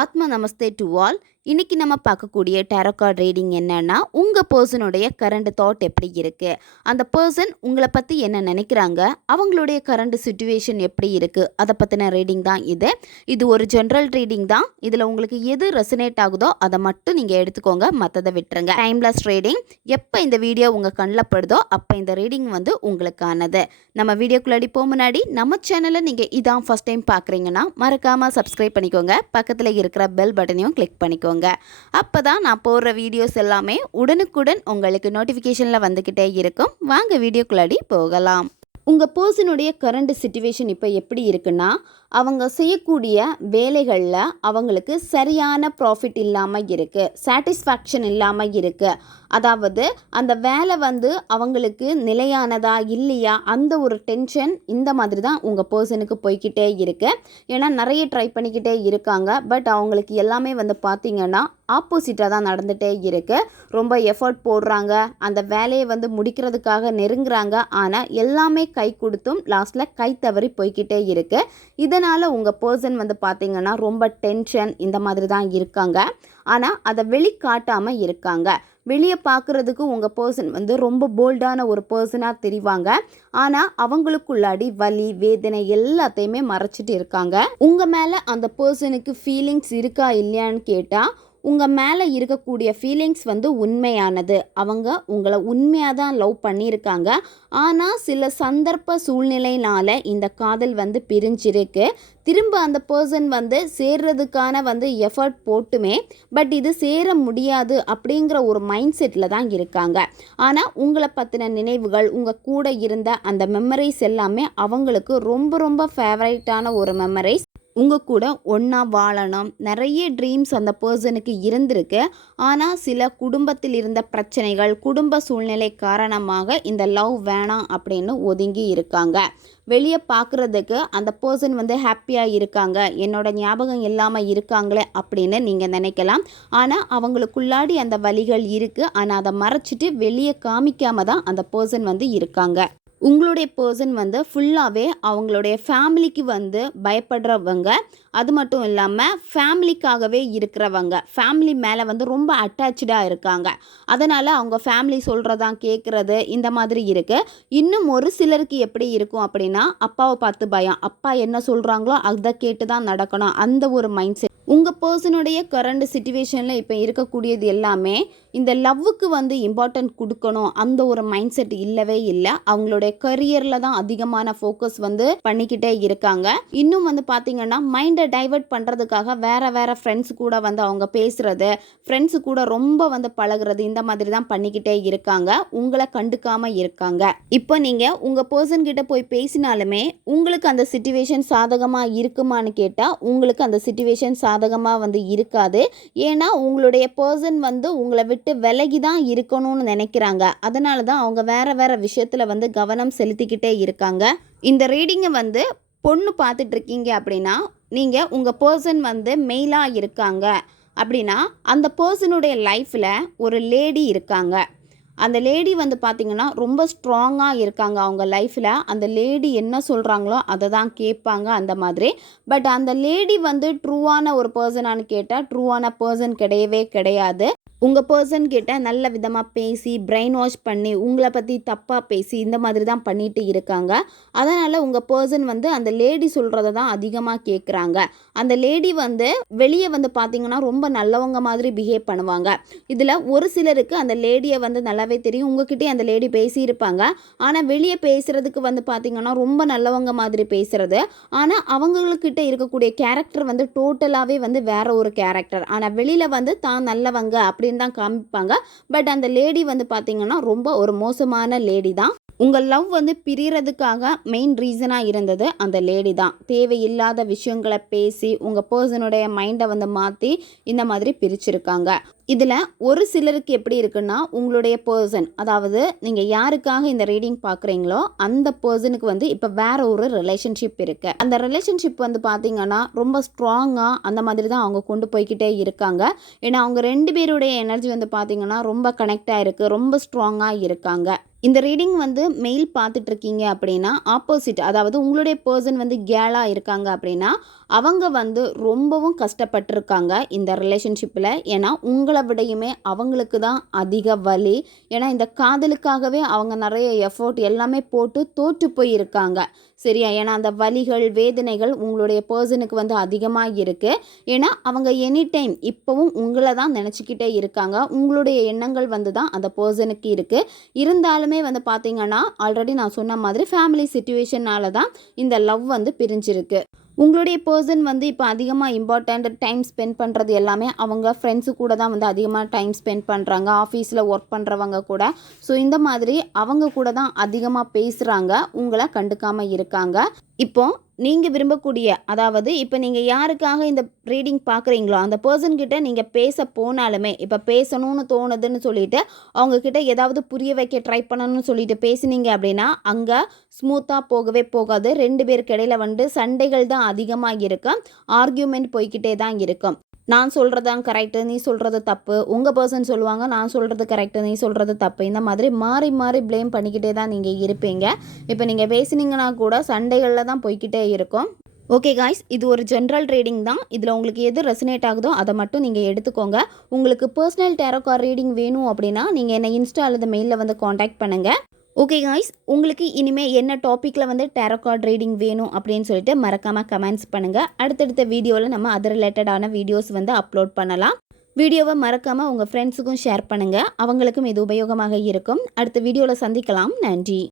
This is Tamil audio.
ஆத்மா நமஸ்தே டு ஆல். இன்னைக்கு நம்ம பார்க்கக்கூடிய டேரோ கார்ட் ரீடிங் என்னன்னா, உங்கள் பர்சனுடைய கரண்ட் தாட் எப்படி இருக்குது, அந்த பர்சன் உங்களை பற்றி என்ன நினைக்கிறாங்க, அவங்களுடைய கரண்ட் சுச்சுவேஷன் எப்படி இருக்குது, அதை பற்றின ரீடிங் தான் இது. இது ஒரு ஜென்ரல் ரீடிங் தான். இதில் உங்களுக்கு எது ரெசனேட் ஆகுதோ அதை மட்டும் நீங்கள் எடுத்துக்கோங்க, மற்றதை விட்டுருங்க. Timeless reading. எப்போ இந்த வீடியோ உங்கள் கண்ணில் படுதோ அப்போ இந்த ரீடிங் உங்களுக்கானது. நம்ம வீடியோக்குள்ளாடி போக முன்னாடி நம்ம சேனலை நீங்கள் இதான் ஃபஸ்ட் டைம் பார்க்குறீங்கன்னா மறக்காமல் சப்ஸ்கிரைப் பண்ணிக்கோங்க. பக்கத்தில் இருக்கிற பெல் பட்டனையும் கிளிக் பண்ணிக்கோங்க. அப்போ தான் நான் போடுற வீடியோஸ் எல்லாமே உடனுக்குடன் உங்களுக்கு நோட்டிஃபிகேஷனில் வந்துக்கிட்டே இருக்கும். வாங்க வீடியோக்குள்ளாடி போகலாம். உங்கள் பர்சனுடைய கரண்ட் சிச்சுவேஷன் இப்போ எப்படி இருக்குன்னா, அவங்க செய்யக்கூடிய வேலைகளில் அவங்களுக்கு சரியான ப்ராஃபிட் இல்லாமல் இருக்குது, சாட்டிஸ்ஃபேக்ஷன் இல்லாமல் இருக்குது. அதாவது அந்த வேலை அவங்களுக்கு நிலையானதா இல்லையா, அந்த ஒரு டென்ஷன் இந்த மாதிரி தான் உங்கள் பர்சனுக்கு போய்கிட்டே இருக்குது. ஏன்னா நிறைய ட்ரை பண்ணிக்கிட்டே இருக்காங்க. பட் அவங்களுக்கு எல்லாமே பார்த்திங்கன்னா ஆப்போசிட்டாக தான் நடந்துகிட்டே இருக்குது. ரொம்ப எஃபர்ட் போடுறாங்க, அந்த வேலையை முடிக்கிறதுக்காக நெருங்குறாங்க. ஆனால் எல்லாமே கை கொடுத்தும் லாஸ்ட்டில் கை தவறி போய்கிட்டே இருக்குது. இதனால் உங்கள் பர்சன் பார்த்திங்கன்னா ரொம்ப டென்ஷன் இந்த மாதிரி தான் இருக்காங்க. ஆனால் அதை வெளிக்காட்டாமல் இருக்காங்க. வெளியே பார்க்குறதுக்கு உங்கள் பர்சன் ரொம்ப போல்டான ஒரு பர்சனாக தெரிவாங்க. ஆனால் அவங்களுக்குள்ளாடி வலி வேதனை எல்லாத்தையுமே மறைச்சிட்டு இருக்காங்க. உங்கள் மேலே அந்த பர்சனுக்கு ஃபீலிங்ஸ் இருக்கா இல்லையான்னு கேட்டால், உங்கள் மேலே இருக்கக்கூடிய ஃபீலிங்ஸ் உண்மையானது. அவங்க உங்களை உண்மையாக தான் லவ் பண்ணியிருக்காங்க. ஆனால் சில சந்தர்ப்ப சூழ்நிலையினால் இந்த காதல் பிரிஞ்சிருக்கு. திரும்ப அந்த பர்சன் சேர்றதுக்கான எஃபர்ட் போட்டுமே பட் இது சேர முடியாது அப்படிங்கிற ஒரு மைண்ட் செட்டில் தான் இருக்காங்க. ஆனால் உங்களை பற்றின நினைவுகள், உங்கள் கூட இருந்த அந்த மெமரிஸ் எல்லாமே அவங்களுக்கு ரொம்ப ரொம்ப ஃபேவரட்டான ஒரு மெமரிஸ். உங்கள் கூட ஒன்றா வாழணும், நிறைய ட்ரீம்ஸ் அந்த பர்சனுக்கு இருந்திருக்கு. ஆனால் சில குடும்பத்தில் இருந்த பிரச்சனைகள், குடும்ப சூழ்நிலை காரணமாக இந்த லவ் வேணாம் அப்படின்னு ஒதுங்கி இருக்காங்க. வெளியே பார்க்குறதுக்கு அந்த பர்சன் ஹாப்பியாக இருக்காங்க, என்னோட ஞாபகம் இல்லாமல் இருக்காங்களே அப்படின்னு நீங்கள் நினைக்கலாம். ஆனால் அவங்களுக்குள்ளாடி அந்த வலிகள் இருக்குது. ஆனால் அதை மறைச்சிட்டு வெளியே காமிக்காம தான் அந்த பர்சன் இருக்காங்க. உங்களுடைய பர்சன் ஃபுல்லாகவே அவங்களுடைய ஃபேமிலிக்கு பயப்படுறவங்க. அது மட்டும் இல்லாமல் ஃபேமிலிக்காகவே இருக்கிறவங்க. ஃபேமிலி மேலே ரொம்ப அட்டாச்சாக இருக்காங்க. அதனால் அவங்க ஃபேமிலி சொல்கிறதான் கேட்குறது இந்த மாதிரி இருக்குது. இன்னும் ஒரு சிலருக்கு எப்படி இருக்கும் அப்படின்னா, அப்பாவை பார்த்து பயம், அப்பா என்ன சொல்கிறாங்களோ அதை கேட்டு தான் நடக்கணும், அந்த ஒரு மைண்ட் செட். உங்கள் பர்சனுடைய கரண்ட் சிச்சுவேஷனில் இப்போ இருக்கக்கூடியது எல்லாமே இந்த லவ்வுக்கு இம்பார்ட்டன்ட் கொடுக்கணும் அந்த ஒரு மைண்ட் செட் இல்லவே இல்லை. அவங்களுடைய கரியரில் தான் அதிகமான ஃபோக்கஸ் பண்ணிக்கிட்டே இருக்காங்க. இன்னும் பார்த்தீங்கன்னா மைண்டை டைவர்ட் பண்ணுறதுக்காக வேறு ஃப்ரெண்ட்ஸ் கூட அவங்க பேசுகிறது, ஃப்ரெண்ட்ஸு கூட ரொம்ப பழகிறது இந்த மாதிரி தான் பண்ணிக்கிட்டே இருக்காங்க. உங்களை கண்டுக்காமல் இருக்காங்க. இப்போ நீங்கள் உங்கள் பர்சன் கிட்ட போய் பேசினாலுமே உங்களுக்கு அந்த சிச்சுவேஷன் சாதகமாக இருக்குமான்னு கேட்டால் உங்களுக்கு அந்த சிச்சுவேஷன் சாதகமாக இருக்காது. ஏன்னா உங்களுடைய பர்சன் உங்களை விட்டு விலகி தான் இருக்கணும்னு நினைக்கிறாங்க. அதனால தான் அவங்க வேறு விஷயத்தில் கவனம் செலுத்திக்கிட்டே இருக்காங்க. இந்த ரீடிங்கை பொண்ணு பார்த்துட்டு இருக்கீங்க அப்படின்னா, நீங்கள் உங்கள் பர்சன் மெயிலாக இருக்காங்க அப்படின்னா, அந்த பர்சனுடைய லைஃப்பில் ஒரு லேடி இருக்காங்க. அந்த லேடி பார்த்திங்கன்னா ரொம்ப ஸ்ட்ராங்காக இருக்காங்க அவங்க லைஃப்பில். அந்த லேடி என்ன சொல்கிறாங்களோ அதை தான் கேட்பாங்க அந்த மாதிரி. பட் அந்த லேடி ட்ரூவான ஒரு பர்சனானு கேட்டால் ட்ரூவான பர்சன் கிடையவே கிடையாது. உங்கள் பர்சன் கிட்ட நல்ல விதமாக பேசி பிரெயின் வாஷ் பண்ணி உங்களை பற்றி தப்பாக பேசி இந்த மாதிரி தான் பண்ணிட்டு இருக்காங்க. அதனால் உங்கள் பர்சன் அந்த லேடி சொல்கிறத தான் அதிகமாக கேட்குறாங்க. அந்த லேடி வெளியே பார்த்தீங்கன்னா ரொம்ப நல்லவங்க மாதிரி பிஹேவ் பண்ணுவாங்க. இதில் ஒரு சிலருக்கு அந்த லேடியை நல்லாவே தெரியும். உங்ககிட்டே அந்த லேடி பேசியிருப்பாங்க. ஆனால் வெளியே பேசுகிறதுக்கு பார்த்தீங்கன்னா ரொம்ப நல்லவங்க மாதிரி பேசுகிறது. ஆனால் அவங்கக்கிட்ட இருக்கக்கூடிய கேரக்டர் டோட்டலாகவே வேற ஒரு கேரக்டர். ஆனால் வெளியில் தான் நல்லவங்க அப்படின்னு தான் காமிப்பாங்க. பட் அந்த லேடி பார்த்தீங்கன்னா ரொம்ப ஒரு மோசமான லேடி தான். உங்கள் லவ் பிரியறதுக்காக மெயின் ரீசனாக இருந்தது அந்த லேடி தான். தேவையில்லாத விஷயங்களை பேசி உங்கள் பர்சனுடைய மைண்டை மாற்றி இந்த மாதிரி பிரிச்சிருக்காங்க. இதில் ஒரு சிலருக்கு எப்படி இருக்குன்னா, உங்களுடைய பர்சன் அதாவது நீங்கள் யாருக்காக இந்த ரீடிங் பார்க்குறீங்களோ அந்த பர்சனுக்கு வந்து இப்போ வேற ஒரு ரிலேஷன்ஷிப் இருக்குது. அந்த ரிலேஷன்ஷிப் வந்து பார்த்தீங்கன்னா ரொம்ப ஸ்ட்ராங்காக அந்த மாதிரி தான் அவங்க கொண்டு போய்கிட்டே இருக்காங்க. ஏன்னா அவங்க 2 பேருடைய எனர்ஜி வந்து பார்த்தீங்கன்னா ரொம்ப கனெக்டாக இருக்குது, ரொம்ப ஸ்ட்ராங்காக இருக்காங்க. இந்த ரீடிங் வந்து மெயில் பார்த்துட்ருக்கீங்க அப்படின்னா ஆப்போசிட், அதாவது உங்களுடைய பர்சன் வந்து கேர்ளாக இருக்காங்க அப்படின்னா அவங்க வந்து ரொம்பவும் கஷ்டப்பட்டிருக்காங்க இந்த ரிலேஷன்ஷிப்பில். ஏன்னா உங்களை விடையுமே அவங்களுக்கு தான் அதிக வலி. ஏன்னா இந்த காதலுக்காகவே அவங்க நிறைய எஃபோர்ட் எல்லாமே போட்டு தோற்று போயிருக்காங்க. சரியா? ஏன்னா அந்த வலிகள் வேதனைகள் உங்களுடைய பர்சனுக்கு வந்து அதிகமாக இருக்குது. ஏன்னா அவங்க எனி டைம் இப்போவும் உங்களை தான் நினச்சிக்கிட்டே இருக்காங்க. உங்களுடைய எண்ணங்கள் வந்து தான் அந்த பர்சனுக்கு இருக்குது. இருந்தாலுமே வந்து பார்த்தீங்கன்னா ஆல்ரெடி நான் சொன்ன மாதிரி ஃபேமிலி சிச்சுவேஷனால தான் இந்த லவ் வந்து பிரிஞ்சிருக்கு. உங்களுடைய பர்சன் வந்து இப்போ அதிகமாக இம்பார்ட்டண்ட் டைம் ஸ்பெண்ட் பண்ணுறது எல்லாமே அவங்க ஃப்ரெண்ட்ஸு கூட தான் வந்து அதிகமாக டைம் ஸ்பெண்ட் பண்ணுறாங்க, ஆஃபீஸில் ஒர்க் பண்ணுறவங்க கூட. ஸோ இந்த மாதிரி அவங்க கூட தான் அதிகமாக பேசுகிறாங்க, உங்களை கண்டுக்காமல் இருக்காங்க. இப்போ நீங்கள் விரும்பக்கூடிய, அதாவது இப்போ நீங்கள் யாருக்காக இந்த ரீடிங் பார்க்குறீங்களோ அந்த பர்சன்கிட்ட நீங்கள் பேச போனாலுமே, இப்போ பேசணும்னு தோணுதுன்னு சொல்லிட்டு அவங்கக்கிட்ட ஏதாவது புரிய வைக்க ட்ரை பண்ணணும்னு சொல்லிட்டு பேசினீங்க அப்படின்னா அங்கே ஸ்மூத்தாக போகவே போகாது. 2 பேருக்கு இடையில வந்து சண்டைகள் தான் அதிகமாக இருக்கும், ஆர்கியூமெண்ட் போய்கிட்டே தான் இருக்கும். நான் சொல்கிறது தான் கரெக்டு, நீ சொல்கிறது தப்பு, உங்கள் பர்சன் சொல்லுவாங்க நான் சொல்கிறது கரெக்டு, நீ சொல்கிறது தப்பு. இந்த மாதிரி மாறி மாறி ப்ளேம் பண்ணிக்கிட்டே தான் நீங்கள் இருப்பீங்க. இப்போ நீங்கள் பேசுனீங்கன்னா கூட சண்டைகளில் தான் போய்கிட்டே இருக்கும். ஓகே காய்ஸ், இது ஒரு ஜென்ரல் ரீடிங் தான். இதில் உங்களுக்கு எது ரெசனேட் ஆகுதோ அதை மட்டும் நீங்கள் எடுத்துக்கோங்க. உங்களுக்கு பர்சனல் டேரோ கார்ட் ரீடிங் வேணும் அப்படின்னா நீங்கள் என்னை இன்ஸ்டா அல்லது மெயிலில் வந்து காண்டாக்ட் பண்ணுங்கள். ஓகே காய்ஸ், உங்களுக்கு இனிமேல் என்ன டாப்பிக்கில் வந்து டேரோ கார்ட் ரீடிங் வேணும் அப்படின்னு சொல்லிட்டு மறக்காமல் கமெண்ட்ஸ் பண்ணுங்கள். அடுத்தடுத்த வீடியோவில் நம்ம அது ரிலேட்டடான வீடியோஸ் வந்து அப்லோட் பண்ணலாம். வீடியோவை மறக்காமல் உங்கள் ஃப்ரெண்ட்ஸுக்கும் ஷேர் பண்ணுங்கள், அவங்களுக்கும் இது உபயோகமாக இருக்கும். அடுத்த வீடியோவில் சந்திக்கலாம். நன்றி.